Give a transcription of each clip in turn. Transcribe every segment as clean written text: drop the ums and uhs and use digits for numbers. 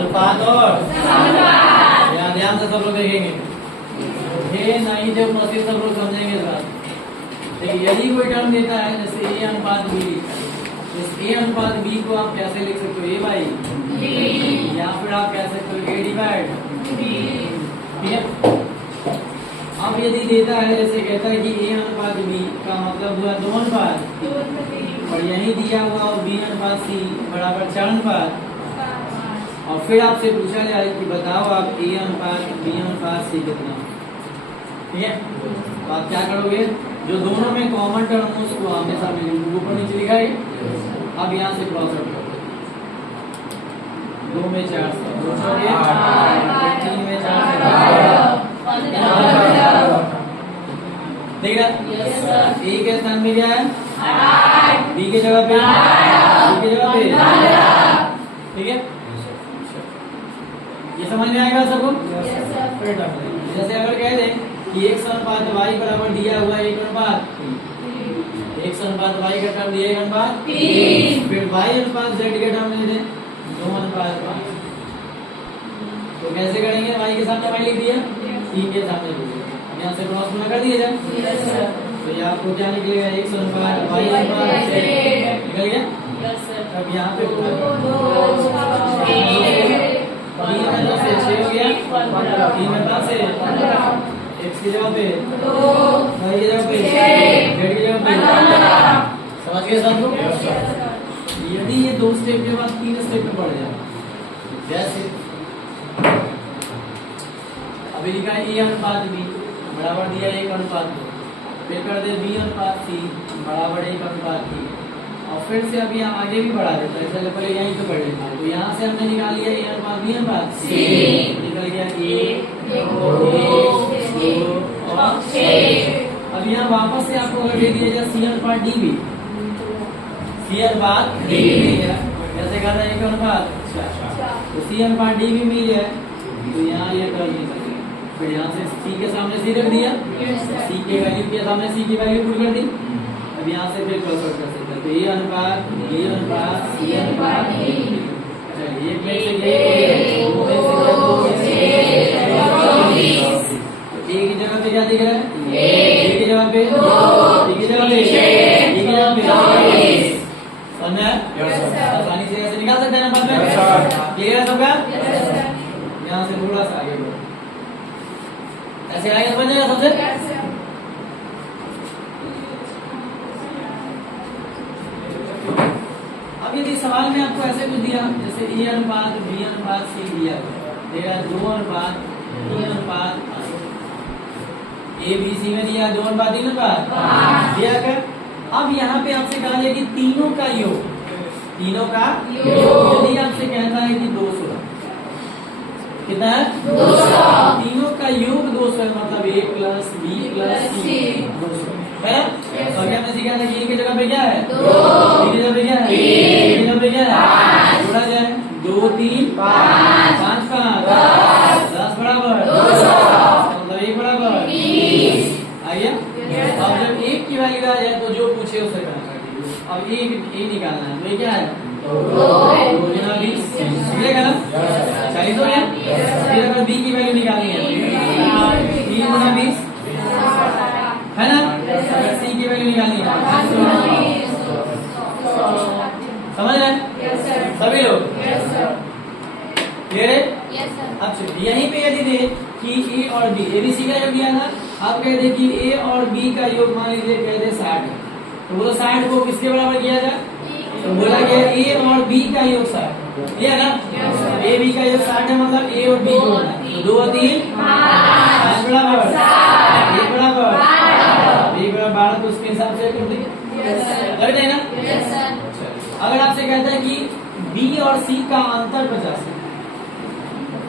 अनुपात और ध्यान से सब लोग देखेंगे, ये नहीं जब मसीह सब लोग समझेंगे साथ। देखिए यदि कोई टर्म देता है जैसे ए अनुपात बी, इस ए अनुपात बी को आप कैसे लिख सकते हो, ए बाई बी, या फिर आप कह सकते हो ए डिवाइड बी, ठीक है। अब यदि देता है जैसे कहता है कि ए अनुपात बी का मतलब हुआ 2 अनुपात, और यही दिया हुआ बी अनुपात सी बराबर 4 अनुपात, और फिर आपसे पूछा जाए कि बताओ आप ए अनुपात बी अनुपात सी कितना, ठीक है। तो आप क्या करोगे, जो दोनों में कॉमन टर्म हो उसको हमेशा ऊपर नीचे लिखाएंगे। अब यहाँ से क्रॉस आउट कर दो, 2 में 4 3 में 4 ठीक है। ए के स्थान में क्या है, बी के जगह पे, बी के जगह पे, ठीक है। ये समझ में आएगा सबको। जैसे अगर कह दें कि x अनुपात y बराबर दिया हुआ 1 अनुपात, x अनुपात y का टर्म दिया 1 अनुपात, फिर y अनुपात z का टर्म दे दें 2 अनुपात 5, तो कैसे करेंगे, y के सामने y लिख दिया, c के सामने लिख दिया, यहाँ से क्रॉस गुणा कर दिया जाए, तो ये आपको क्या निकलेगा, x अनुपात y अनुपात z निकल गया। अब यहाँ पे 3 से 6 हो गया, 3 से x की जगह पे 2, y की जगह पे z की जगह पे, समझ गए सब लोग। यदि ये 2 स्टेप के बाद 3 स्टेप पे बढ़ जाए, जैसे अभी लिखा है ए अनुपात बी बराबर दिया 1 अनुपात 2, फिर कर दे बी अनुपात सी बराबर 1 अनुपात 3, और फिर से अभी यहाँ आगे भी बढ़ा देता है, इसलिए पहले यहीं पे बढ़ लेता है। तो यहाँ से हमने निकाल लिया ए अनुपात बी अनुपात सी, निकल गया 1 2 और 6। अब यहाँ वापस से आपको अगर दे दिया जाए सी अनुपात डी भी, सी अनुपात डी भी जैसे कहता है 1 अनुपात, तो सी अनुपात डी भी मिल जाए, तो यहाँ ये टर्म निकल गया। फिर यहाँ से सी के सामने सी रख दिया, सी के वैल्यू के सामने सी की वैल्यू पुट कर दी। अब यहाँ से फिर क्रॉस आउट कर सकते हैं, तो ए अनुपात बी अनुपात सी अनुपात डी, चलिए एक में से ये 2 में से 2 ए की जगह पे क्या दिख रहा है, ए की जगह पे 2, बी की जगह पे 6, डी की जगह पे 4, समझ में आसानी से ऐसे निकाल सकते हैं नंबर में, क्लियर है सबका। यहाँ से थोड़ा सा आगे बढ़ो, ऐसे आगे समझ जाएगा सबसे। अब यदि सवाल में आपको ऐसे कुछ दिया जैसे ए अनुपात बी अनुपात सी दिया, दे रहा 2 अनुपात 3 अनुपात, ए बी सी में दिया 2 अनुपात 3 अनुपात दिया कर। अब यहाँ पे आपसे कहा जाए कि तीनों का योग, तीनों का योग यदि आपसे कहता है कि 200 कितना है, 200, तीनों का योग 200 मतलब a प्लस बी प्लस सी 200 है ना। तो अभी हमने सीखा था कि ए की जगह पे क्या है, 2, बी की जगह पे क्या है, 3, सी की जगह पे क्या है, जोड़ा जाए 2 3 5 5 5 10 बराबर 200, मतलब 1 बराबर 20 आ गया। अब जब 1 की वैल्यू आ जाए तो जो पूछे उससे करना कर दीजिए। अब ए निकालना है, तो ये क्या है 2 गुना 20 मिलेगा ना, 40 हो गया। फिर अगर बी की वैल्यू निकालनी है 3 गुना 20 है ना, अगर सी की वैल्यू निकालनी है, समझ रहे हैं सभी लोग, क्लियर है। अब चलिए यहीं पे यदि दे कि ए और बी, ए बी सी का योग दिया था, आप कह दे कि ए और बी का योग मान लीजिए कह दे 60 है, तो बोलो 60 को किसके बराबर किया जाए, तो बोला गया ए और बी का योग 60, ये है ना, ए बी का योग 60 है मतलब ए और बी को होना, तो 2 और 3 5 बराबर 1 बराबर 1 बराबर 12, तो उसके हिसाब से कर देंगे, कर देना। अगर आपसे कहता है कि बी और सी का अंतर 50 है,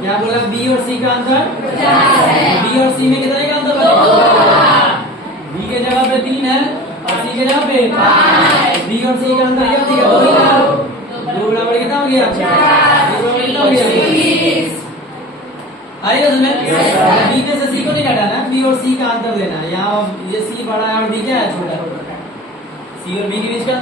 क्या बोला, बी और सी का अंतर 50 है, बी और सी में कितने का अंतर बनेगा, बी के जगह पे 3 है और सी के जगह पे 5, बी और सी का अंतर क्या दिया, 2 बराबर कितना हो गया, 2 बराबर कितना हो गया, आएगा समझ। बी में से सी को नहीं घटाना, बी और सी का अंतर लेना है, यहाँ ये सी बड़ा है और बी क्या है छोटा, सी और बी के बीच का,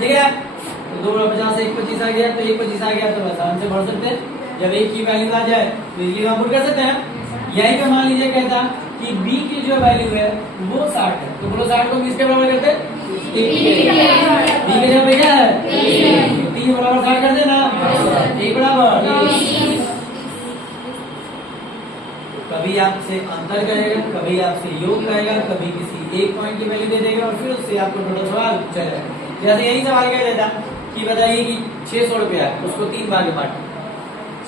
ठीक है। तो 2 बराबर 50 से 1 25 आ गया, तो 1 25 आ गया तो बस आराम से बढ़ सकते हैं, जब ए की वैल्यू आ जाए तो इजीली हम पुट कर सकते हैं। यही पे मान लीजिए कहता कि बी की जो वैल्यू है वो 60 है, तो बोलो 60 को किसके बराबर करते हैं? बी के जगह पे क्या है? 3 बराबर 60 कर देना, ए बराबर। कभी आपसे अंतर करेगा, कभी आपसे योग करेगा, कभी किसी एक पॉइंट की वैल्यू दे देगा और फिर उससे आपको टोटल सवाल चलेगा। जैसे यही सवाल क्या देता कि बताइए कि 600 रुपया है, उसको 3 भाग में बांटना।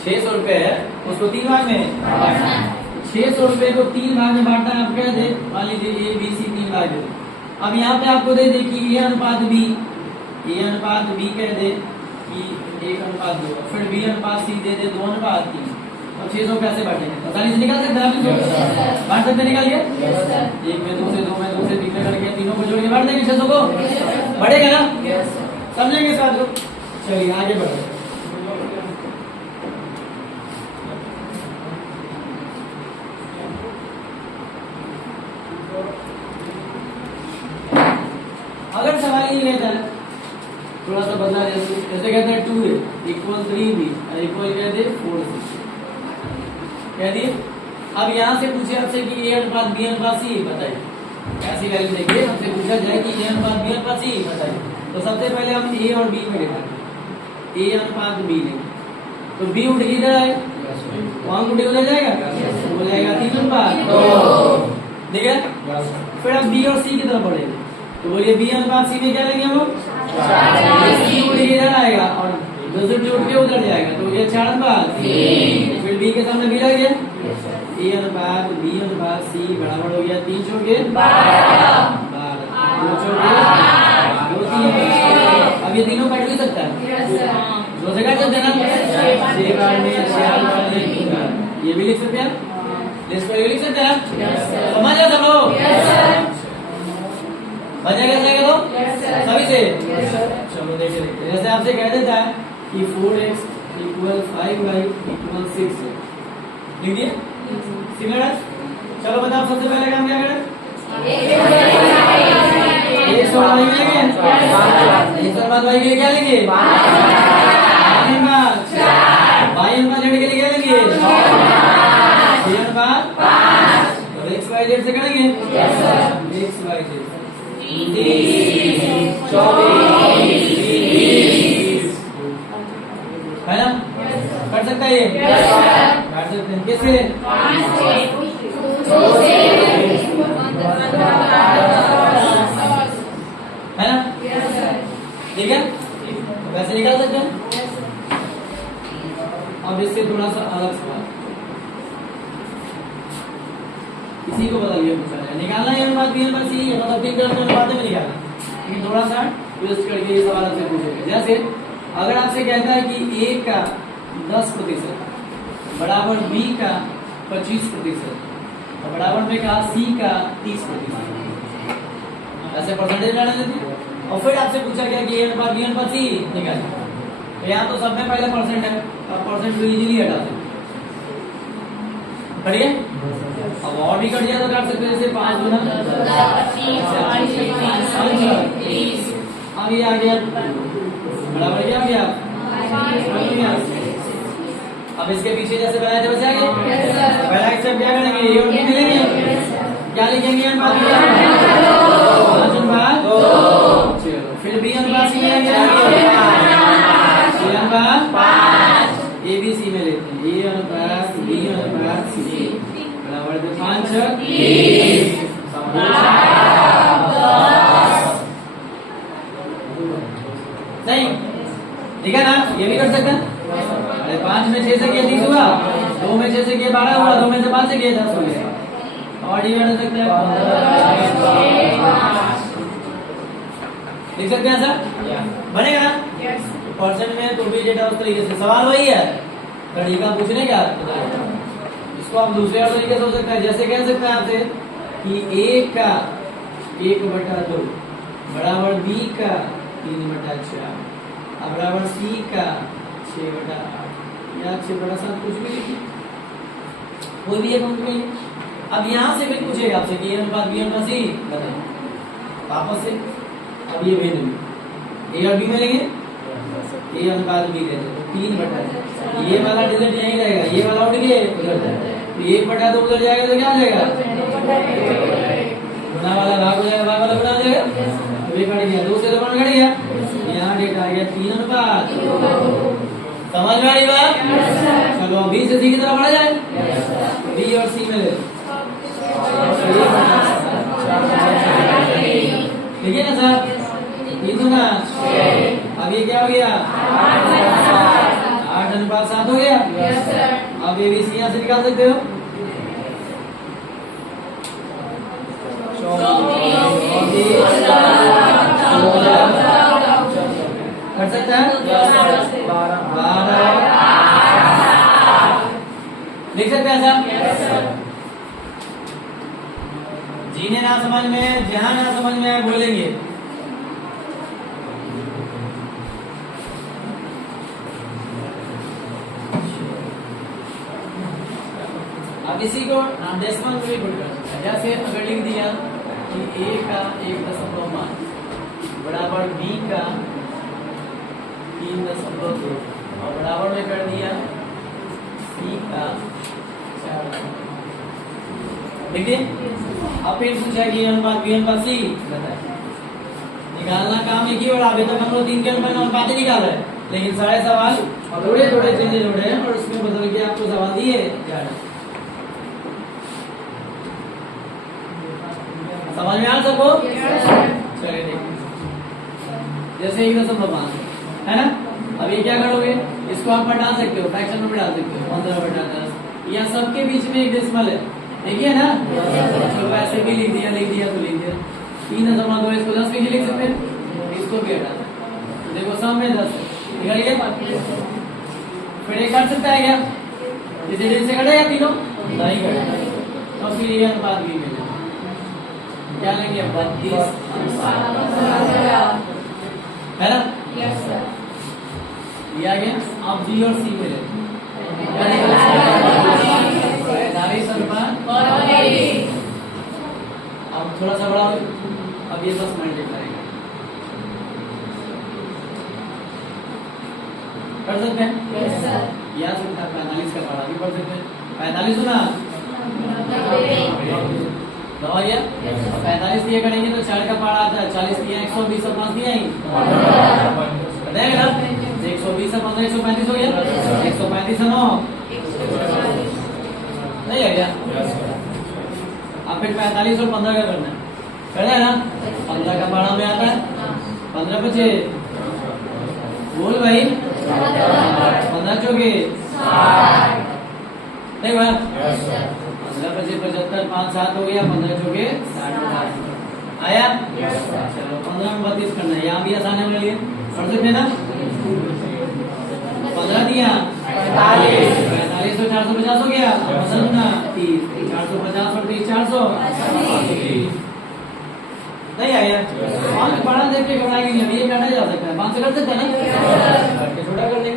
600 रुपये है, उसको 3 भाग में बांटना। 600 रुपये को 3 भाग में बांटना है, आप कह दे मान लीजिए ए बी सी 3 भाग दे। अब यहाँ पे आपको दे दे कि ए अनुपात बी, ए अनुपात बी कह दे कि 1 अनुपात 2, फिर बी अनुपात सी दे दे 2 अनुपात 3। अब 600 कैसे बांटेंगे? आसानी से निकाल सकते हैं आप, बांट सकते निकाल के। 1 में 2 से 2 में 2 से 3 में करके तीनों को जोड़ के बांट देंगे 600 को, बढ़ेगा ना? समझेंगे इस बात को? चलिए आगे बढ़ते। अगर सवाल ये कहता है थोड़ा सा बदला जैसे कहते हैं 2a इक्वल 3b इक्वल कहते हैं 4c कह दिए। अब यहाँ से पूछे आपसे कि ए अनुपात बी अनुपात सी बताइए, ऐसी वैल्यू देखिए हमसे पूछा जाए कि ए अनुपात बी अनुपात सी बताइए, तो सबसे पहले हम ए और बी में लिखेंगे। ए अनुपात बी लेंगे तो बी उठ के इधर आए, वहां उठ के उधर जाएगा, हो जाएगा 3 अनुपात 2, ठीक है। फिर अब बी और सी की तरफ बढ़ेंगे तो बोलिए बी अनुपात सी में क्या लेंगे हम लोग? सी उठ के इधर आएगा और दूसरे उठ के उधर जाएगा तो ये 4 अनुपात 3, फिर बी के सामने बी लग गया, ए अनुपात बी अनुपात सी बराबर हो गया 3 छोड़ के 12, 2 छोड़ के 2 3। अब ये तीनों कट भी सकता है, 2 से कट सकते हैं ना, 6 बार में 4 बार में 3 बार, ये भी लिख सकते हैं, लिस्ट पर लिख सकते हैं। समझ आ सब लोग? मजा कैसे करो सभी से? चलो देखिए जैसे आपसे कह देता है कि 4x इक्वल 5y इक्वल 6 लिख दिए सिमिलर। चलो बताओ सबसे पहले काम क्या करें? एक सौ वाई लेंगे, एक सौ बाद वाई के लिए क्या लेंगे? वाई अनुपात जेड के लिए क्या लेंगे? सी अनुपात 5। तो एक्स वाई जेड से करेंगे एक्स वाई जेड 24 है ना? कर सकता है ये? कर सकते हैं किससे? है ना? ठीक है, वैसे निकाल सकते हैं। अब इससे थोड़ा सा अलग सवाल, इसी को बताइए पूछा जाए, निकालना है अनुपात बी अनुपात सी, मतलब 3 तरफ अनुपात में निकालना, लेकिन थोड़ा सा ट्विस्ट करके ये सवाल आपसे पूछेगा। जैसे अगर आपसे कहता है कि ए का 10% बराबर बी का 25% और बराबर में कहा सी का 30%, ऐसे परसेंटेज लाना देते हैं। और फिर आपसे पूछा गया कि ए अनुपात बी अनुपात सी निकालिए, तो यहाँ तो सब में पहले परसेंट है, अब परसेंट को इजीली हटा सकते करिए। अब और भी कट जाए तो काट सकते हैं, जैसे 5 गुना अब ये आ गया बराबर क्या आ गया? अब इसके पीछे जैसे बनाए थे वैसे आगे पहला स्टेप क्या करेंगे? ए और बी मिलेंगे, क्या लिखेंगे? अनुपात 2, फिर बी अनुपात सी में ए बी सी में लेते हैं, ए अनुपात बी अनुपात सी बराबर 5 नहीं, ठीक है ना? ये भी कर सकते हैं। अरे 5 में 6 से किया 30 हुआ, 2 में 6 से किया 12 हुआ, 2 में से 5 से किया 10 हो गया। और डिवाइड कर सकते हैं, लिख सकते हैं सर, बनेगा ना? परसेंट में तो भी डेटा उस तरीके से, सवाल वही है तरीका पूछने का। इसको आप दूसरे और तरीके से हो सकता है, जैसे कह सकते हैं आपसे कि ए का 1/2 बराबर बी का 3/4 अब बराबर सी का 6/8 या 6/7, कुछ भी लिखिए, कोई भी एक अंक में। अब यहाँ से भी पूछेगा आपसे कि ए अनुपात बी अनुपात सी बताइए वापस से। अब ये वैल्यू ए और बी में लेंगे ए अनुपात बी कहते हैं। 3 बटा ये वाला रिजल्ट यही रहेगा, ये वाला उठ के उधर जाएगा, तो 1 बटा 2 उधर जाएगा तो क्या हो जाएगा, गुना वाला भाग हो जाएगा, भाग वाला गुना हो जाएगा, तो ये कट गया, 2 से 2 कट गया, यहाँ डेटा आ गया 3 अनुपात। समझ में आई बात? चलो अब बी से सी की तरफ बढ़ा जाए, बी और सी में ले ठीक है ना सर, ये तो ना अब ये क्या हो गया 8 अनुपात 7 हो गया। अब ये भी सी यहाँ से निकाल सकते हो, कर सकता है 12 लिख सकते हैं सर। जिन्हें ना समझ में, जहां ना समझ में आए बोलेंगे। अब इसी को डेसिमल में भी पुट कर सकते हैं। जैसे अगर लिख दिया कि a का 1.5 बराबर b का 3.2 और बराबर में कर दिया c का 4। देखिए अब फिर पूछा कि अनुपात b अनुपात c बताए, निकालना काम एक ही और अभी तक हम लोग 3 के अनुपात ही निकाल रहे हैं, लेकिन सारे सवाल थोड़े थोड़े चेंजेस हो रहे हैं और उसमें बदल के आपको सवाल दिए जा रहे हैं। समझ में आ सबको? चलिए देखिए, जैसे 1.5 है ना, अब ये क्या करोगे, इसको आप हटा सकते हो, फ्रैक्शन में भी डाल सकते हो, 15/10 या सबके बीच में एक डेसिमल है, देखिए ना, तो ऐसे भी लिख दिया तो लिख दिया 3.2 इसको 10 भी लिख सकते हैं, इसको भी हटा सकते, तो देखो सब में 10 निकल गया। फिर एक कर सकता है क्या, इसे डेढ़ से कटेगा तीनों नहीं कटेगा, तो फिर ये अनुपात भी मिलेगा, क्या लेंगे 32 है ना, ये आ गया। अब बी और सी मिले 45 अनुपात, अब थोड़ा सा बड़ा हो, अब ये 10 मल्टीप्लाई कर सकते हैं, या 45 का पढ़ा भी पढ़ सकते हैं, 45 सुना 45 दिए करेंगे तो 4 का पारा आता है, 40 दिया 120 और 5 दिया ही 120 और 15 135 हो गया, 135 है 9 नहीं है क्या, अब फिर 45 और 15 का करना है ना, 15 का पारा में आता है 15 बचे बोल भाई 15 चौके नहीं भाई 15 बचे 75 5 7 हो गया, 15 चौके 60 आया। चलो 15 में 32 करना है, यहाँ भी आसान है मेरे लिए, कर सकते हैं ना, 15 दिया 45 तो 450 हो गया, 30 450 और 30 400 नहीं आया, बड़ा देख के घबराएंगे नहीं, ये काटा जा सकता है, 5 से कर सकते हैं ना, करके छोटा कर लेंगे,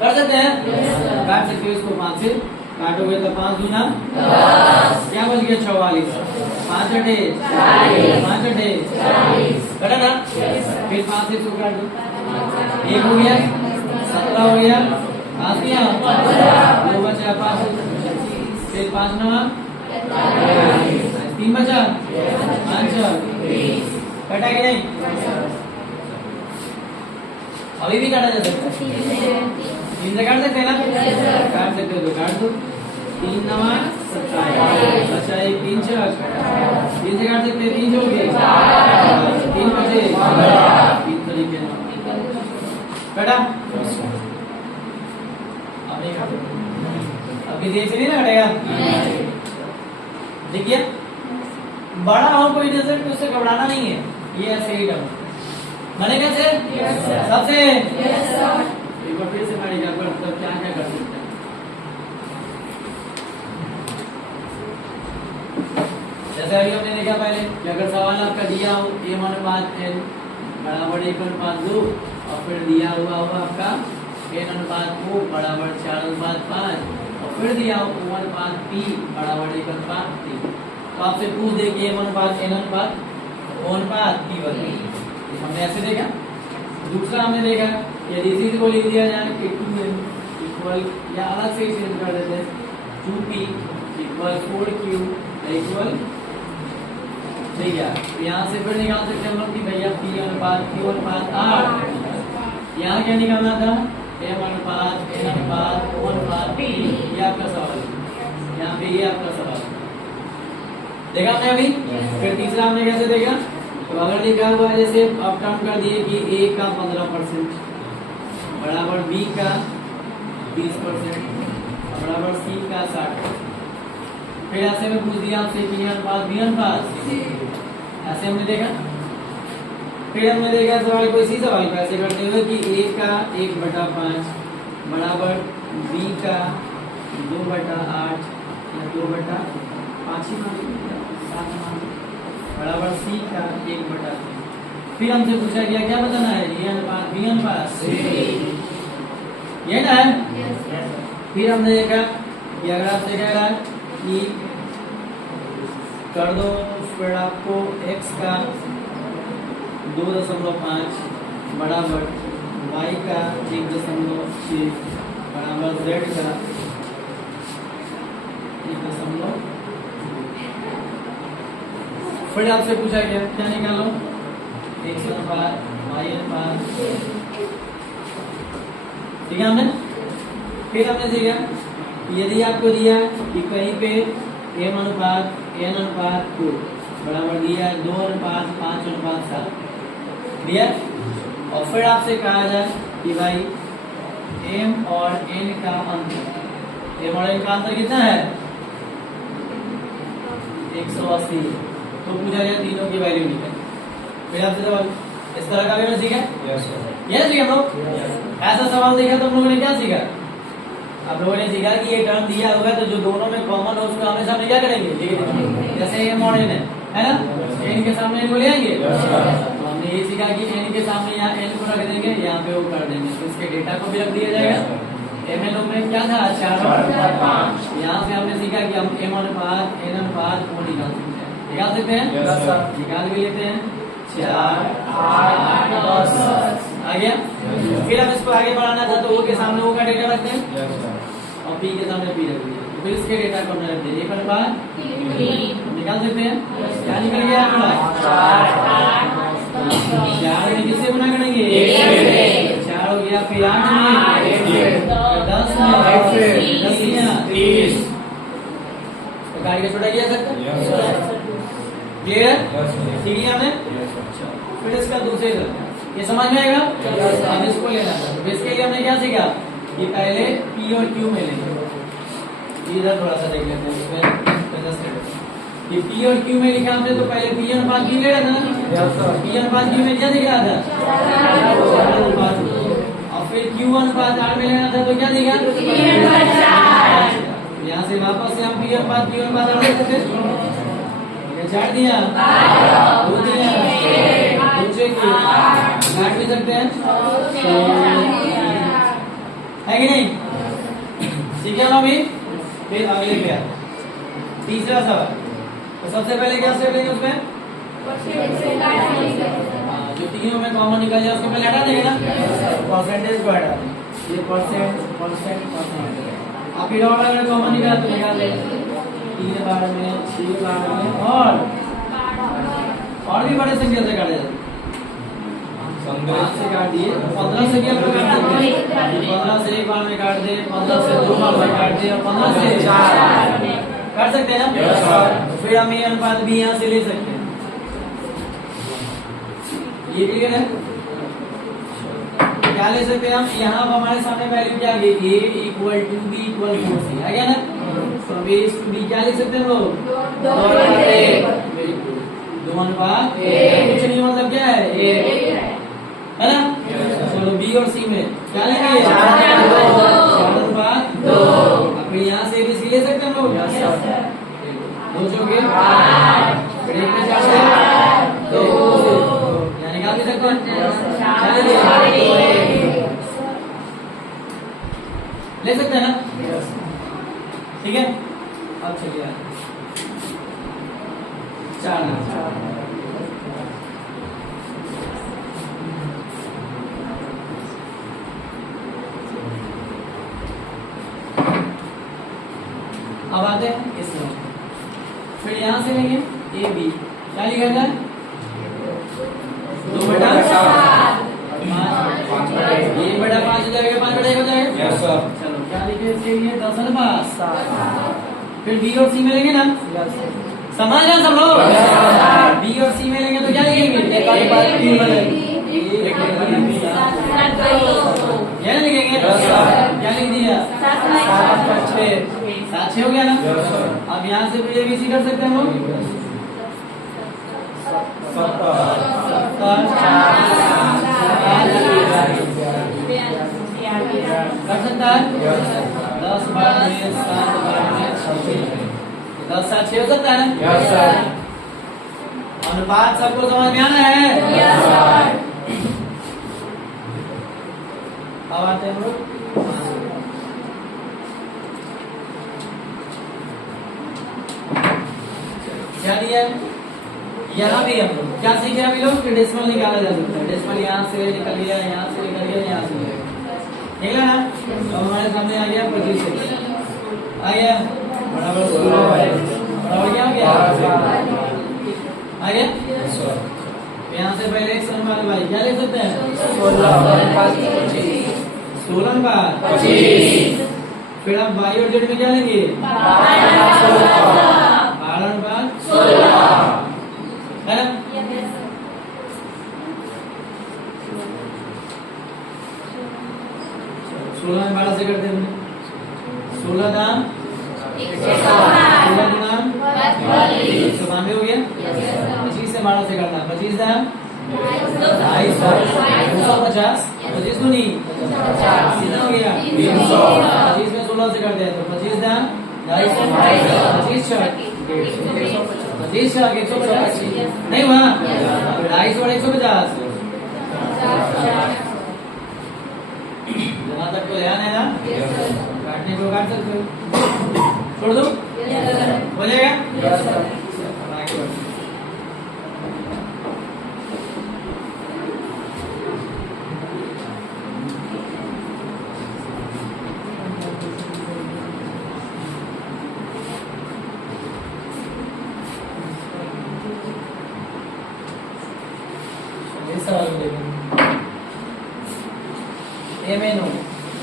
कर सकते हैं, काट सकते हो इसको 5 से, काटोगे तो 5 दूना क्या बच गया 44, 5 अठे 5 अठे कटा ना, फिर 5 से इसको काट दो, 1 हो गया 17 हो गया, 5 दिया 2 बचा 5, फिर 5 9 3 बचा 5 कटा कि नहीं, अभी भी काटा जा सकता है, 3 से काट सकते हैं ना, काट सकते हो तो काट दो, 3 9 27 बचा 1 3 6 3 से काट सकते हैं, 3 जोड़ के 3 बचे 3 तरीके कटा, अब नहीं काटो, अभी देर से नहीं ना कटेगा, देखिए बड़ा हो कोई रिजल्ट तो उससे घबराना नहीं है, ये ऐसे ही डब बनेगा से सबसे एक बार फिर से पढ़ेगा तब क्या क्या कर सकते हैं। जैसे अभी हमने देखा पहले कि अगर सवाल आपका दिया हो a अनुपात n बराबर 1/2 और फिर दिया हुआ होगा आपका n अनुपात o बराबर 4/5 और फिर दिया हो o अनुपात p बराबर 1/3, तो आपसे पूछ दे कि m अनुपात n अनुपात o अनुपात p बराबर, हमने ऐसे देखा दूसरा हमने देखा यदि इसी को लिख दिया जाए कि 2m इक्वल या अलग से चेंज कर देते हैं 2p इक्वल 4q इक्वल ठीक है। यहाँ से फिर निकाल सकते हैं हम लोग कि भैया p अनुपात q अनुपात r। यहाँ क्या निकालना था m अनुपात n अनुपात o अनुपात p। ये आपका सवाल है, यहाँ पे ये आपका सवाल है। देखा हमने अभी। फिर तीसरा हमने कैसे देखा, तो अगर लिखा हुआ है जैसे अब टर्म कर दिए कि a का 15% बराबर b का 20% बराबर c का 60%। फिर ऐसे में पूछ दिया आपसे कि अनुपात b अनुपात ऐसे हमने देखा। फिर हमने देखा सवाल को इसी सवाल को ऐसे करते हुए कि a का 1/5 बराबर b का 2/8 या 2/5 ही बराबर c का 1/3। फिर हमसे पूछा गया क्या बताना है, ये अनुपात b अनुपात ये ना है। फिर हमने देखा कि अगर आपसे कह रहा है कि कर दो फिर आपको x का 2.5 बराबर y का 1.6 बराबर z का 1.। फिर आपसे पूछा गया क्या निकालो, x अनुपात y अनुपात ठीक है हमने। फिर हमने सीखा यदि आपको दिया कि कहीं पे m अनुपात n अनुपात 2 बराबर दिया 2:5:5:7 दिया, और फिर आपसे कहा जाए कि भाई m और n का अंतर, m और n का अंतर कितना है 180। तो पूछा गया तीनों की वैल्यू निकाल। फिर आपसे सवाल इस तरह का भी हमने सीखा। ये सीखा हम लोग। ऐसा सवाल देखा तो हम लोगों ने क्या सीखा, आप लोगों ने सीखा कि ये टर्म दिया हुआ है तो जो दोनों में कॉमन हो उसको हमेशा हम क्या करेंगे, जैसे m और n है ना, n के सामने n को ले आएंगे। तो हमने ये सीखा कि n के सामने यहाँ n को रख देंगे, यहाँ पे वो कर देंगे, तो इसके डेटा को भी रख दिया जाएगा। mn में क्या था 4/5। यहाँ से हमने सीखा कि हम m अनुपात n अनुपात को निकाल सकते हैं, निकाल भी लेते हैं 4 8 10 आ गया। फिर हम इसको आगे बढ़ाना था तो o के सामने o का डेटा रखते हैं और p के सामने p रख दिया, तो फिर इसके डेटा को हमने रख दिया 1 अनुपात निकाल सकते हैं। क्या निकल गया हमारा 4 में किससे गुना करेंगे 4 हो गया, फिर 8 में 10 में 30 तो कार्य का छोटा किया सकते क्लियर ठीक है हमने। फिर इसका दूसरे ये समझ में आएगा, अब इसको लेना था। तो इसके लिए हमने क्या सीखा कि पहले p और q में लेंगे, इधर थोड़ा सा देख लेते हैं कि p और q में लिखा हमने, तो पहले p अनुपात q ले रहा था, p अनुपात q में क्या दिख रहा था और फिर q अनुपात r में लेना था तो क्या दिखा यहाँ से वापस से हम p अनुपात q अनुपात r ले सकते हैं। 4 दिया 2 दिया 2 काट भी सकते हैं है कि नहीं, ठीक है ना अभी। फिर अगले पे तीसरा सवाल, तो सबसे पहले क्या स्टेप लेंगे उसमें, जो तीनों में कॉमन निकल जाए उसको पहले हटा देंगे ना, परसेंटेज को हटा देंगे, ये परसेंट आप फिर और अगर कॉमन निकला तो निकाल देंगे 3 बार में 6 बार में और भी बड़े संख्या से काटे जाते 5 से काट दिए 15 से क्या काट सकते हैं, 15 से एक बार में काट दे, 15 से 2 बार में काट दे और 15 से 4 काट सकते हैं ना। फिर हम ये अनुपात भी यहाँ से ले सकते हैं, ये क्लियर है। क्या ले सकते हैं हम, यहाँ हमारे सामने वैल्यू क्या आ गई a equal to b equal 4c आ गया ना, तो a टू b क्या लिख सकते हैं लोग 2 अनुपात कुछ नहीं मतलब क्या है ना। चलो b और c में क्या लेंगे 4 अनुपात 2, फिर यहाँ से भी c ले सकते हैं हम लोग 2 चौके 8 फिर 1 में 4 से 2 यहाँ निकाल भी सकते हैं, ले सकते हैं ना, ठीक है। अब चलिए 4 अब आते हैं इसमें, फिर यहाँ से लेंगे ए बी, क्या लिखा जाए 2/7, 1/5 हो जाएगा, 5/1 हो जाएगा। Yes sir. चलो क्या लिखे इसके लिए 10/7। फिर बी और सी में लेंगे ना, समझ ना सब लोग। बी और सी में लेंगे तो क्या लिखेंगे, ये लिखेंगे, क्या लिख दिया 7/6 हो गया ना। अब यहाँ से फिर एबीसी कर सकते हैं हम लोग, 10 सकता है 10 12 7 12 26, 10 7 6 हो सकता है ना। अनुपात सबको समझ में आना है। अब आते हैं हम लोग क्या दिया है, यहाँ भी हम लोग क्या सीखे अभी लोग कि डेसिमल निकाला जा सकता है। डेसिमल यहाँ से निकल गया, यहाँ से निकल गया, यहाँ से निकला ना। तो हमारे सामने आ गया 25 आ गया, बराबर क्या हो गया, आ गया। यहाँ से पहले एक समान भाई क्या ले सकते हैं 16/25। फिर आप वाई और जेड में क्या लेंगे 12/16 है ना। 16 में 12 से करते हैं, 16 दाम 16 गुना 192 हो गया। 25 से 12 से करना, 25 दाम 250, 25 दूनी कितना हो गया 300। 25 में 16 से करते हैं तो 25 दाम 250, 25 छक 150 नहीं हुआ, 250 और 150 जहाँ तक तो ध्यान है ना। काटने को काट सकते हो, छोड़ दो हो जाएगा।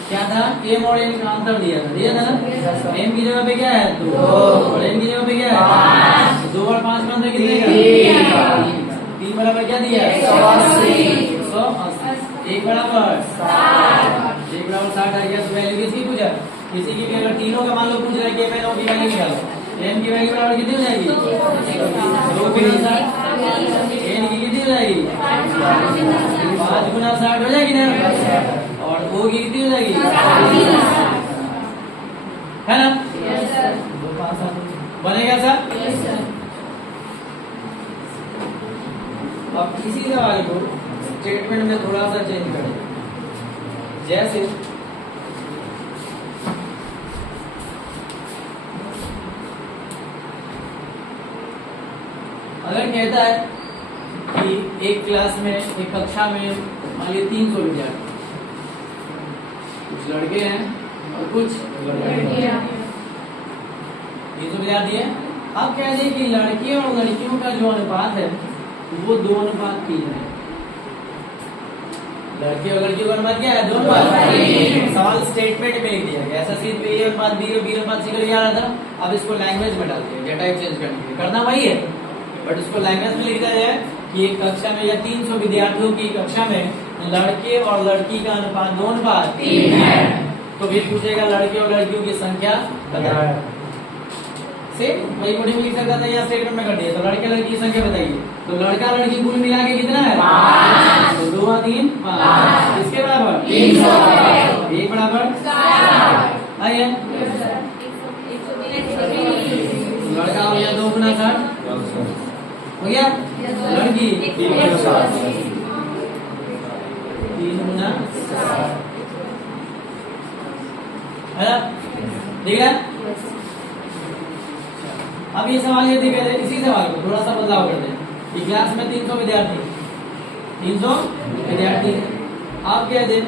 क्या था एम और एन का अंतर दिया था ना। एम की जगह पे क्या है 2 और एन की जगह पे क्या है 2 और 5 का अंतर कितने का 3 बराबर क्या दिया 180, 1 बराबर 60 आ गया। तो वैल्यू किसकी पूछा, किसी की भी अगर तीनों का मान लो पूछ रहा है कि एम एन ओ की वैल्यू निकालो, एम की वैल्यू बराबर कितनी हो जाएगी 2 गुना 60, एन की कितनी हो जाएगी 5 गुना 60 हो जाएगी ना, और ओ की कितनी हो जाएगी है ना। बनेगा सर। अब इसी सवाल को स्टेटमेंट में थोड़ा सा चेंज करें, जैसे अगर कहता है कि एक क्लास में एक कक्षा में मान लीजिए 300 विद्यार्थी, कुछ लड़के हैं और कुछ लड़कियां, 300 विद्यार्थी है। अब कह दें कि लड़कियों और लड़कियों का जो अनुपात है वो 2:3 है। लड़के और लड़कियों का अनुपात क्या है 2:3। सवाल स्टेटमेंट में लिख दिया गया, ऐसा सीध पे ए अनुपात बी और बी अनुपात सी कर रहा था। अब इसको लैंग्वेज में डाल दिया गया, टाइप चेंज करने के लिए, करना वही है बट इसको लैंग्वेज में लिख दिया जाए कि एक कक्षा में या 300 विद्यार्थियों की कक्षा में लड़के और लड़की का अनुपात 2:3 है। तो भी पूछेगा लड़के और लड़कियों की संख्या बताइए। सेम वही कोडिंग में लिख सकता था या स्टेटमेंट में कर दिया। तो लड़के लड़की की संख्या बताइए, तो लड़का लड़की कुल मिला के कितना है 5, तो 2 और 3 5, इसके बराबर 300, 1 बराबर 60 आइए। लड़का हो गया 2 गुना 60 हो गया, लड़की 3 गुना 60 है ना, ठीक है। अब ये सवाल ये देखा जाए, इसी सवाल को थोड़ा सा बदलाव करते हैं कि क्लास में 300 विद्यार्थी आप कह दें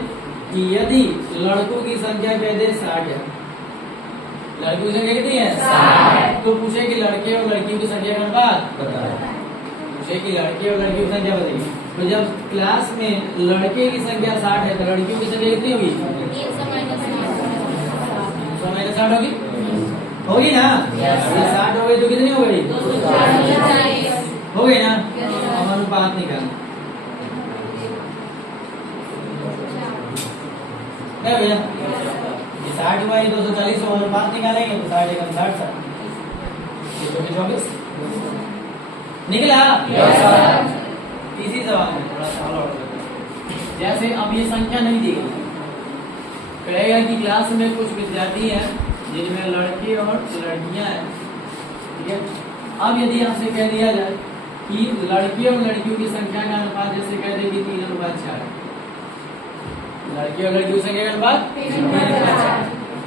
कि यदि लड़कों की संख्या कह दे 60 है, लड़कियों की संख्या कितनी है 60। तो पूछे कि लड़के और लड़कियों की संख्या का अनुपात बताओ। पूछे कि लड़के और लड़कियों की संख्या बताइए। तो जब क्लास में लड़के की संख्या 60 है तो लड़कियों की संख्या कितनी होगी 360 होगी। होगी ना। 60 हो गई तो कितनी हो गई हो गई ना। अब अनुपात निकाल क्या भैया 60 हुआ 240 हो। अनुपात निकालेंगे तो 60 एकम 60 24 निकला। इसी सवाल में थोड़ा सा और जैसे अब ये संख्या नहीं दी गई कहेगा कि क्लास में कुछ विद्यार्थी हैं जिनमें लड़के और लड़कियां हैं। ठीक है। अब यदि आपसे कह दिया जाए कि लड़के और लड़कियों की संख्या का अनुपात जैसे कह दे कि 3:4 लड़के और लड़कियों की संख्या का अनुपात 3:4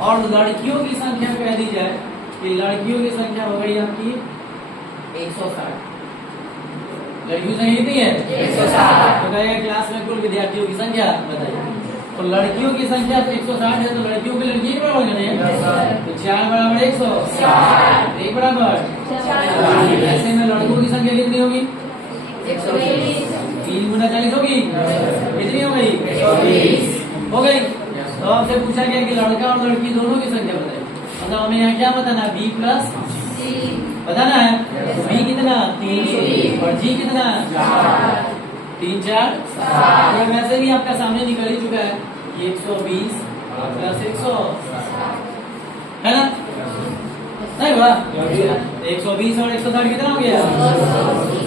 और लड़कियों की संख्या कह दी जाए कि लड़कियों की संख्या हो गई आपकी 160 लड़कियों की संख्या कितनी है 160। तो कहेगा क्लास में कुल विद्यार्थियों की संख्या बताइए। तो लड़कियों की संख्या 160 है तो लड़कियों की लड़की के बराबर है तो 4 बराबर 100 1 बराबर। ऐसे में लड़कों की संख्या कितनी होगी 3 गुना 40 होगी कितनी हो गई 120 हो गई। तो आपसे पूछा गया कि लड़का और लड़की दोनों की संख्या बताइए। मतलब हमें यहाँ क्या बताना है B प्लस बताना है। B कितना 3 और G कितना 3 4 7। वैसे भी आपका सामने निकल ही चुका है 120 प्लस 100 है ना नहीं हुआ 120 और 160 कितना हो गया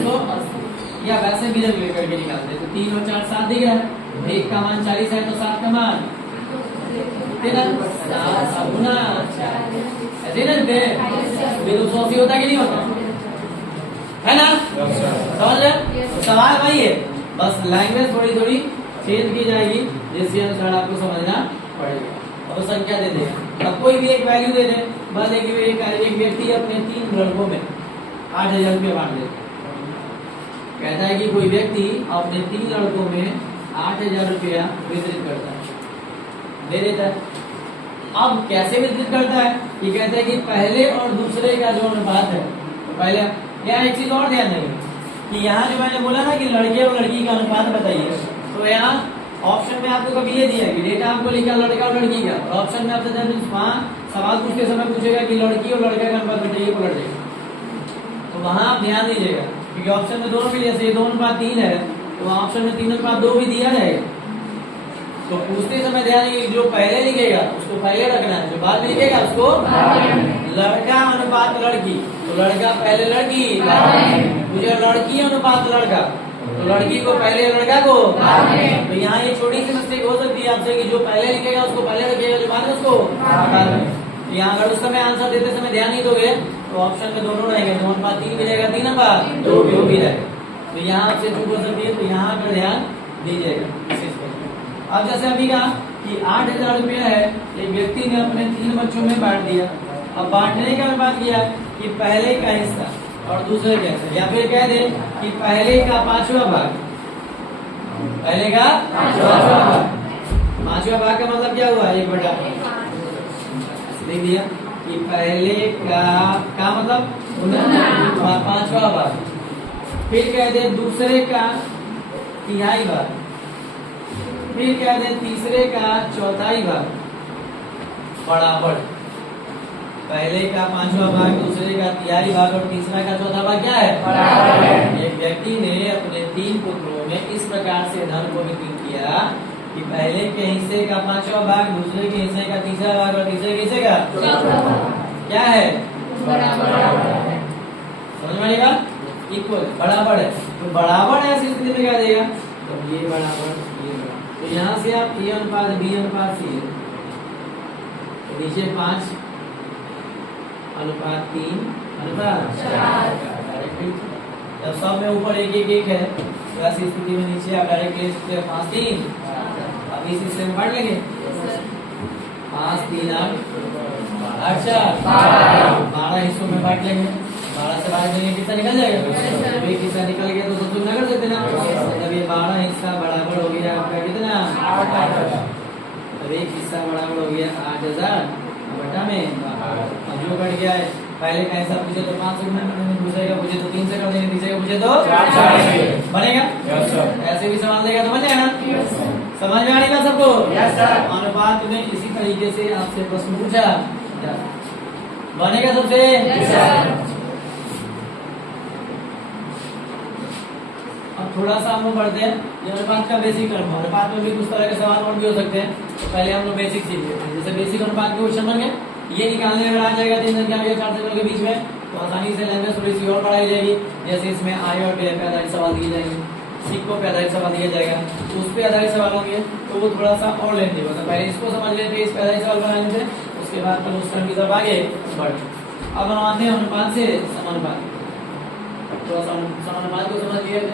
तो या वैसे भी जब करके निकालते तो 3 और 4 7 दिख रहा है। 1 का मान 40 है तो 7 का मान कितना 7 गुना ऐसे ना दे 280 होता कि नहीं होता है ना। समझ सवाल वही है बस लैंग्वेज थोड़ी थोड़ी चेंज की जाएगी जिसके अनुसार आपको समझना पड़ेगा। अब संख्या दे देगा अब कोई भी एक वैल्यू दे दे बस एक व्यक्ति अपने 3 लड़कों में 8000 रुपया बांट दे। कहता है कि कोई व्यक्ति अपने 3 लड़कों में 8000 रुपया वितरित करता है दे देता है। अब कैसे वितरित करता है ये कहता है कि पहले और दूसरे का जो अनुपात है तो पहले यहाँ एक चीज और ध्यान देंगे कि यहाँ जो मैंने बोला ना कि लड़के और लड़की का अनुपात बताइए तो यहाँ ऑप्शन में आपको कभी ये दिया कि डेटा आपको लिखा लड़का और लड़की का और ऑप्शन में आपसे वहाँ सवाल पूछते समय पूछेगा कि लड़की और लड़का का अनुपात बताइए पलट जाएगा। तो वहाँ आप ध्यान दीजिएगा क्योंकि ऑप्शन में दोनों भी जैसे 2 अनुपात 3 है तो ऑप्शन में 3 अनुपात 2 भी दिया रहेगा। तो पूछते समय ध्यान जो पहले लिखेगा उसको पहले रखना है जो बाद में लिखेगा उसको लड़का अनुपात लड़की तो लड़का पहले लड़की मुझे लड़की अनुपात लड़का तो लड़की को पहले लड़का को तो यहाँ ये छोटी सी मिस्टेक हो सकती है आपसे कि जो पहले लिखेगा उसको पहले रखेगा जो बाद में उसको तो यहाँ अगर उस समय आंसर देते समय ध्यान नहीं दोगे तो ऑप्शन में दोनों रहेंगे 2 अनुपात 3 भी रहेगा 3 अनुपात 2 भी रहेगा। तो यहाँ आपसे चूक हो सकती है तो यहाँ पर ध्यान दीजिएगा। अब जैसे अभी कहा कि 8000 रुपया है एक व्यक्ति ने अपने 3 बच्चों में बांट दिया। अब बांटने का बात किया कि पहले का हिस्सा और दूसरे का हिस्सा या फिर कह दे कि पहले का 5वां भाग पहले का 5वां भाग 5वां भाग का मतलब क्या हुआ 1/8 लिख दिया कि पहले का मतलब 5वां भाग फिर कह दे दूसरे का 3/4 भाग फिर कह दे तीसरे का 1/4 भाग बराबर पहले का 5वां भाग दूसरे का 3/4 भाग और तीसरा का 1/4 भाग क्या है बराबर। एक व्यक्ति ने अपने 3 पुत्रों में इस प्रकार से धन को वितरित किया कि पहले के हिस्से का 5वां भाग दूसरे के हिस्से का 3रा भाग और तीसरे के हिस्से का 4था भाग क्या है बराबर। समझ में आएगा इक्वल बराबर है तो बराबर है ऐसी स्थिति में क्या देगा तो ये बराबर तो यहाँ से आप A अनुपात B अनुपात C तो नीचे 5 अनुपात 3 अनुपात 4 जब सब में ऊपर 1 1 1 है तो ऐसी स्थिति में नीचे आप डायरेक्ट ले सकते हैं 5 3 अब इस हिस्से में बांट लेंगे 5 3 8 4 12 हिस्सों में बांट लेंगे 12 से बाहर देंगे कितना निकल जाएगा जब एक हिस्सा निकल गया तो सब तुलना कर सकते ना जब ये 12 हिस्सा बराबर हो गया आपका कितना 8 तब एक हिस्सा बराबर हो गया 8000 बटा में अब जो कट गया है पहले का हिसाब पूछे तो 5 से दूसरे का पूछे तो 3 से कर देंगे, तीसरे का पूछे तो 4 से बनेगा। Yes sir. ऐसे भी सवाल देगा तो बन जाएगा ना। Yes sir. समझ में आएगा सबको? Yes sir. अनुपात में इसी तरीके से आपसे प्रश्न पूछा बनेगा सबसे। Yes sir. अब थोड़ा सा हम लोग पढ़ते हैं ये अनुपात का बेसिक कर्म। अनुपात में भी कुछ तरह के सवाल और भी हो सकते हैं, तो पहले हम लोग बेसिक चीजें जैसे बेसिक अनुपात के क्वेश्चन बन गए, ये निकालने में आ जाएगा 3 संख्या या 4 संख्या के बीच में, तो आसानी से लैंग्वेज थोड़ी सी और बढ़ाई जाएगी। जैसे इसमें आय और व्यय पे आधारित सवाल दिए जाएंगे, सिक्कों पे आधारित सवाल दिया जाएगा, तो उस पे आधारित सवाल होंगे तो वो थोड़ा सा और लेंदी होगा। पहले इसको समझ लेते, इस पे आधारित सवाल बनाने से, उसके बाद फिर उस क्रम की तरफ आगे बढ़। अब बनवाते हैं अनुपात से समानुपात। थोड़ा सा समानुपात को समझ लिए थे,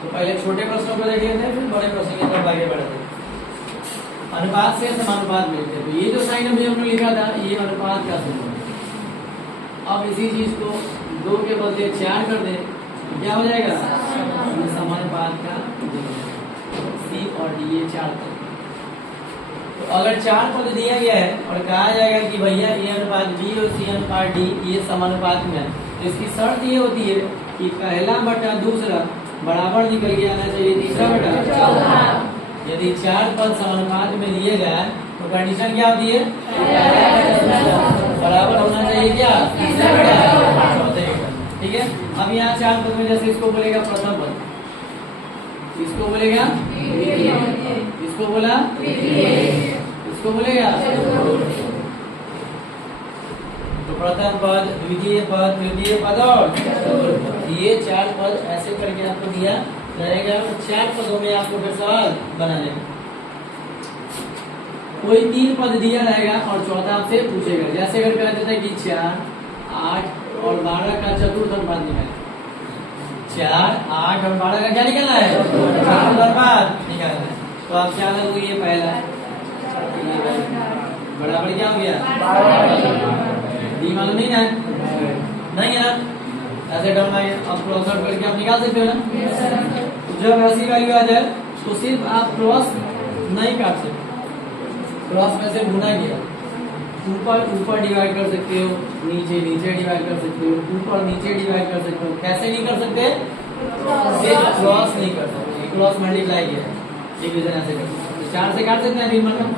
तो पहले छोटे प्रश्नों को देख लेते हैं, फिर बड़े प्रश्न की तरफ आगे बढ़ते हैं। अनुपात से समानुपात मिलते हैं, तो ये जो साइन अभी हमने लिखा था ये अनुपात का सिंबल है। अब इसी चीज को 2 के बदले 4 कर दे, क्या हो जाएगा? समानुपात का सी और डी, ये 4 पद। तो अगर 4 पद दिया गया है और कहा जाएगा कि भैया ये अनुपात बी और सी अनुपात डी ये समानुपात में है, तो इसकी शर्त ये होती है कि पहला बटा दूसरा बराबर निकल के आना चाहिए, तीसरा बटा चौथा। यदि 4 पद समानुपात में लिए जाए तो कंडीशन क्या होती है? बराबर होना चाहिए क्या? तीसरा बटा चौथे का। ठीक है। अब यहाँ 4 पद में जैसे इसको बोलेगा प्रथम पद, इसको बोलेगा, इसको बोला, इसको बोलेगा। तो प्रथम पद, द्वितीय पद, तृतीय पद और चतुर्थ पद, ये 4 पद ऐसे करके आपको दिया रहेगा। 4 पदों में आपको फिर सवाल बना लेगा। कोई 3 पद दिया रहेगा और चौथा आपसे पूछेगा, जैसे अगर कह देता है कि 4, 8 और 12 का चतुर्थ अनुपात निकालना है। 4, 8 और 12 का क्या निकालना है? चतुर्थ अनुपात निकालना है। तो आप क्या लगोगे? ये पहला बराबर क्या हो गया? डी मालूम नहीं ना? नहीं है ना? ऐसे डर ना आप क्रॉस आउट करके आप निकाल सकते हो ना। जब ऐसी वैल्यू आ जाए तो सिर्फ आप क्रॉस नहीं काट सकते, क्रॉस में से गुना किया, ऊपर ऊपर डिवाइड कर सकते हो, नीचे नीचे डिवाइड कर सकते हो, ऊपर नीचे डिवाइड कर सकते हो। कैसे नहीं कर सकते? सिर्फ क्रॉस नहीं कर सकते, क्रॉस मल्टीप्लाई किया, डिवीजन ऐसे कर सकते। 4 से काट सकते हैं डी मतलब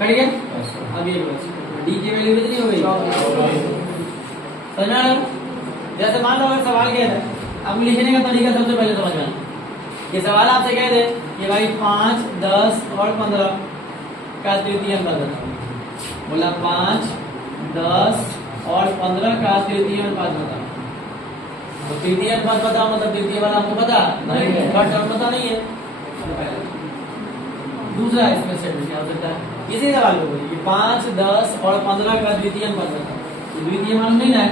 कट गया। अब ये डी की वैल्यू कितनी हो गई? समझना? जैसे मान लो अगर सवाल क्या है, अब लिखने का तरीका सबसे पहले समझना। ये सवाल आपसे कह दे कि भाई 5, 10 और 15 का तृतीय अनुपात बताओ। बोला 5, 10 और 15 का तृतीय अनुपात बताओ। तो तृतीय अनुपात बताओ मतलब तृतीय वाला आपको पता नहीं है, पता नहीं है। दूसरा इसमें स्टेटमेंट क्या हो सकता है? इसी सवाल को बोलिए कि 5, 10 और 15 का द्वितीय अनुपात बताओ। द्वितीय मालूम नहीं ना?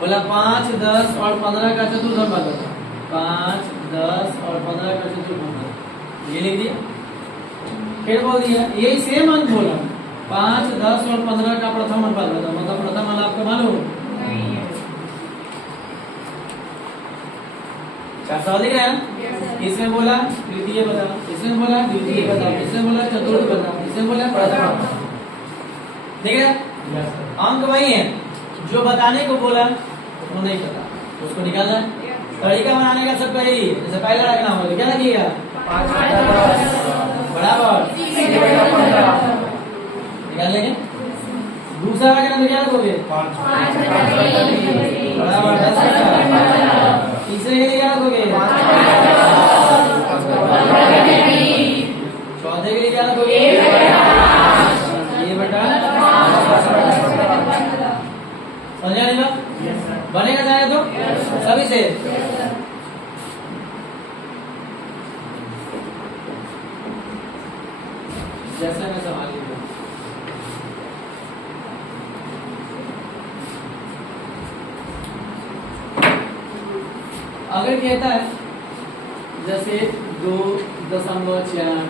बोला 5, 10 और 15 का चतुर्थ अनुपात बताओ। 5, 10 और 15 का चतुर्थ अनुपात, ये लिख दिया। फिर बोल दिया यही सेम अंक बोला 5, 10 और 15 का प्रथम अनुपात बताओ। मतलब प्रथम वाला आपको मालूम? चार सवाल दिख रहा है। इसमें बोला तृतीय बताओ, इसमें बोला द्वितीय बताओ, इसमें बोला चतुर्थ बताओ, इसमें बोला प्रथम। ठीक है? अंक वही है, जो बताने को बोला वो नहीं पता, उसको निकालना है। तरीका बनाने का सबका ही, जैसे पहला रखना हो तो क्या लगेगा? 5 बराबर निकाल लेंगे। दूसरा रखना तो क्या रखोगे? 5 बराबर 10। तीसरे के लिए क्या रखोगे? चौथे के लिए क्या रखोगे? ये बटा समझा नहीं बात? बनेगा चाहे तो सभी से। जैसे मैं सवाल लिखूं, अगर कहता है जैसे 2.4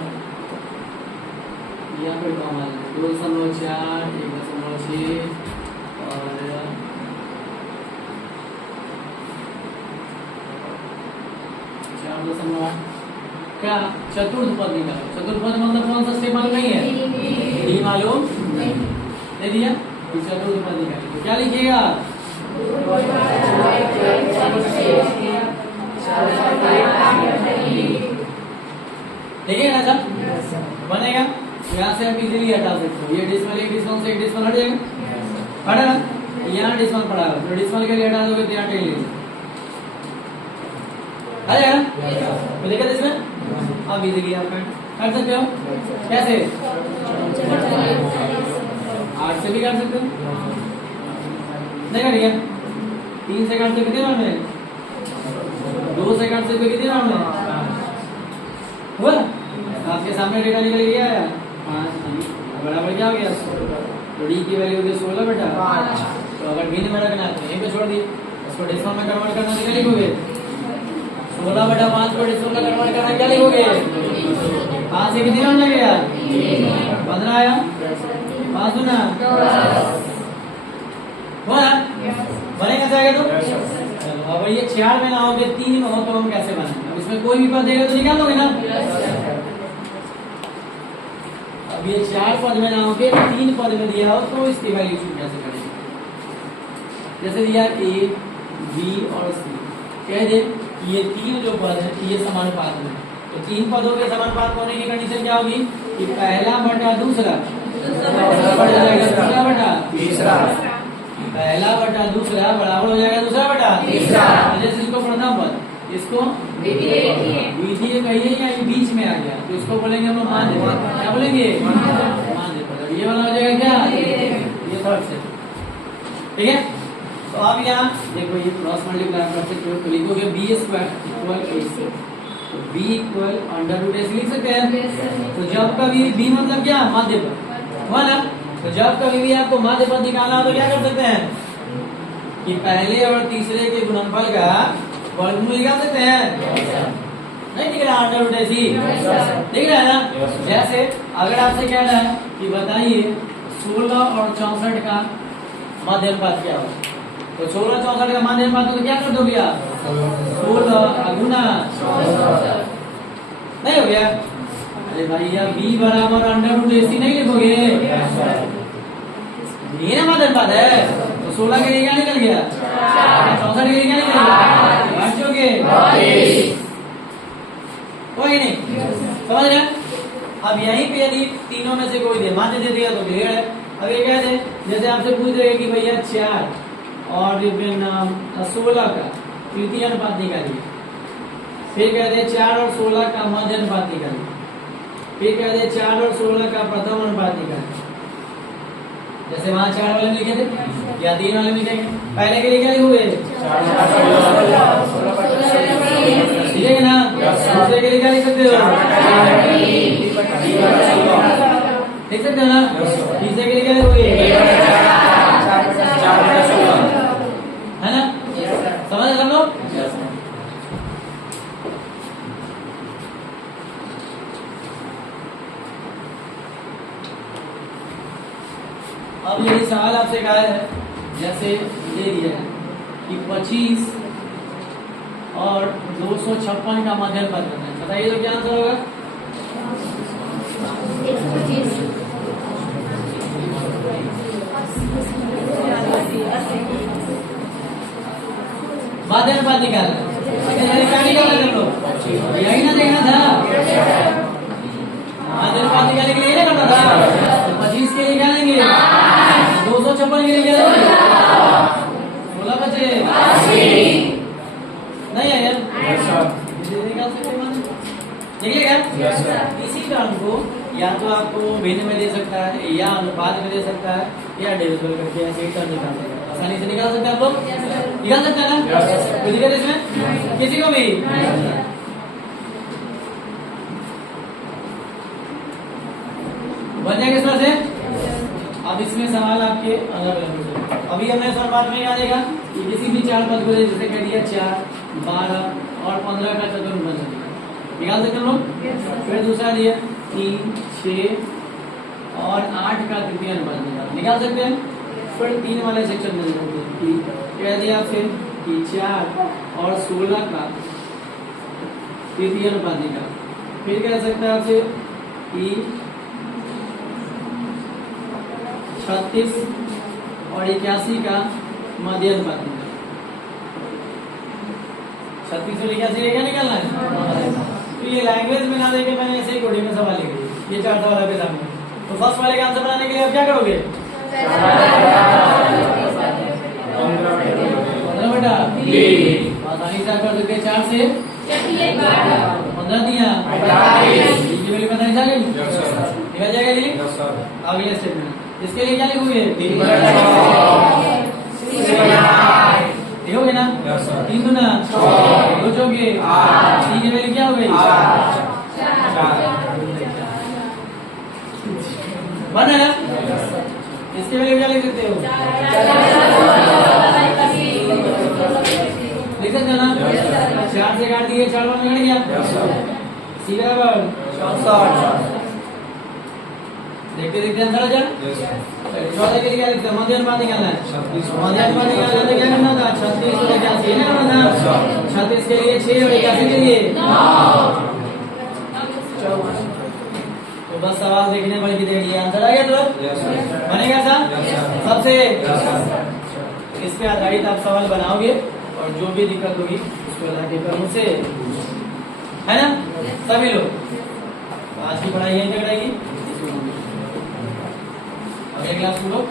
यहाँ पर कॉमा 2.4, 1.6 और 4.8 क्या चतुर्थ पद निकालो। चतुर्थ पद मतलब कौन सा स्टेप मालूम नहीं है? डी मालूम नहीं दिया, चतुर्थ पद निकालिए। तो क्या लिखिएगा? ठीक है ना सब बनेगा। यहाँ से आप इजीली हटा सकते हो। ये डिस्मल एक डिस्मल से एक डिस्मल हट जाएगा, हटा ना। यहाँ डिस्मल पड़ा है तो डिस्मल के लिए हटा दोगे तो यहाँ टेन लीजिए, आ जाएगा। तो देखा इसमें आप इजीली आप कर सकते हो। कैसे? 8 से भी कर सकते हो, नहीं करिए। 3 से काट से कितने राउंड में? 2 से काट से कितने राउंड में हुआ? आपके सामने डेटा निकल गया है 5 बराबर क्या हो गया? तो डी की वैल्यू हो गई 16 बेटा 5। तो अगर मीन में रखना है तो यहीं पे छोड़ दी, इसको डेसिमल में कन्वर्ट करना क्या लिखोगे? 16 बटा 5 को डेसिमल में कन्वर्ट करना क्या लिखोगे? 5 से कितने राउंड लगेगा? 15 आया 5 गुना हुआ बनेगा जाएगा। तो चलो अब ये 4 में ना हो के 3 में हो तो हम कैसे बनाएंगे? अब इसमें कोई भी पद देगा तो निकाल लोगे ना। अब ये 4 पद में ना हो के 3 पद में दिया हो तो इसकी वैल्यूशन कैसे करेंगे? जैसे दिया ए बी और सी, कह दे ये 3 जो पद है ये समानुपात में, तो 3 पदों के समानुपात होने की कंडीशन क्या होगी कि पहला बटा दूसरा बराबर हो जाएगा दूसरा बटा तीसरा, पहला बटा दूसरा बराबर हो जाएगा दूसरा बटा तीसरा। जैसे इसको प्रथम पद, इसको द्वितीय कहिए या बीच में आ गया तो इसको बोलेंगे हम लोग माध्य पद। क्या बोलेंगे? माध्य पद। ये वाला हो जाएगा क्या? ये थर्ड से, ठीक है। तो अब यहाँ देखो ये क्रॉस मल्टीप्लाई कर सकते हो, तो लिखोगे b² इक्वल a, तो b equal under root a लिख सकते हैं। तो जब कभी b मतलब क्या? माध्य पद हुआ ना। तो जब कभी भी आपको माध्य पद निकालना हो तो क्या कर सकते हैं कि पहले और तीसरे के गुणनफल का वर्गमूल निकाल सकते हैं। नहीं दिख रहा अंडर रूट ऐसी दिख रहा है ना। जैसे अगर आपसे कह रहा है कि बताइए 16 और 64 का माध्य अनुपात क्या हो, तो 16 64 का माध्य अनुपात तो क्या कर दोगे आप? 16 गुना नहीं हो गया। अरे भैया b बराबर अंडर रूट ऐसी नहीं लिखोगे, ये ना माध्य अनुपात है। तो 16 के लिए क्या निकल गया? 64 के लिए क्या निकल गया? बच्चोगे कोई नहीं, समझ रहे? अब यहीं पे यदि तीनों में से कोई दे माध्य दे दिया तो ढेर है। अब ये क्या दे, जैसे आपसे पूछ रहे कि भैया 4 और 16 का तृतीय अनुपात निकालिए, फिर कहते हैं 4 और 16 का मध्य अनुपात निकालिए, फिर कहते हैं 4 और 16 का प्रथम अनुपात निकालिए। जैसे वहां 4 वाले में लिखे थे या 3 वाले में लिखेंगे, पहले के लिए क्या लिखोगे? लिखेंगे ना। दूसरे के लिए क्या लिख सकते हो? लिख सकते हो ना। तीसरे के लिए क्या लिखोगे? है ना, समझ हम लोग। अब ये सवाल आपसे कहा है, जैसे दे दिया है कि 25 और 256 का मध्य अनुपात करना है, बताइए तो क्या आंसर होगा? मध्य अनुपात निकालना क्या निकालना हम लोग? यही ना देखना था, मध्य अनुपात निकालने के लिए ना करना था। 25 के लिए क्या लेंगे? 256 के लिए क्या लेंगे? 16 बचे नहीं है यार, निकलेगा। इसी टर्म को या तो आपको भिन्न में दे सकता है या अनुपात में दे सकता है या डिविजिबल करके ऐसे ही टर्म निकाल सकता है, आसानी से निकाल सकते हैं आप लोग, निकाल सकते हैं ना। कोई दिक्कत इसमें किसी को भी? बन जाएगा इस तरह से। अब इसमें सवाल आपके अलग अलग, अभी हमें सवाल में क्या देगा कि किसी भी 4 पद को जैसे कह दिया 4 12 और 15 का चतुर्थ बन सकता है, निकाल सकते हैं लोग। फिर दूसरा दिया 3 6 और 8 का तृतीय अनुपात निकाल सकते हैं। फिर 3 वाले सेक्शन में कह दिया आपसे कि 4 और 16 का तृतीय अनुपात निकाल, फिर कह सकते हैं आपसे कि 36 और 81 का मध्य अनुपात निकालो। 36 और 81 का क्या निकालना है? तो ये लैंग्वेज में ना देके मैंने ऐसे ही कोडिंग में सवाल लिखे ये 4 सवाल आपके सामने। तो फर्स्ट वाले का आंसर बनाने के लिए आप क्या करोगे? 15 बेटा आसानी से आप कर सकते हैं। 4 से 15 दिया की वैल्यू पता नहीं चलेगी निकल जाएगा जी। अगले स्टेटमेंट इसके लिए क्या लिखोगे? लिखोगे ना? 3 दूना 2 चौके 3 की वैल्यू क्या हो गई? 1 है ना? इसके वैल्यू क्या लिख सकते हो? लिख सकते हो ना? 4 से काट दिए 4 बार निकल गया सी बराबर 64। देखते देखते आंसर आ जाए। चौथे के लिए क्या लिखते हैं? मध्य अनुपात निकालना है। मध्य अनुपात निकालने के लिए क्या करना था? 36 और 81 है ना करना था। 36 के लिए 6 और 81 के लिए 9। तो बस सवाल देखने पर कितने आंसर आ गया तुरंत बनेगा सर सबसे। इस पे आधारित आप सवाल बनाओगे और जो भी दिक्कत होगी उसको अल्लाह के करम से है ना सभी लोग। आज की पढ़ाई यहीं तक रहेगी। अगले क्लास को लोग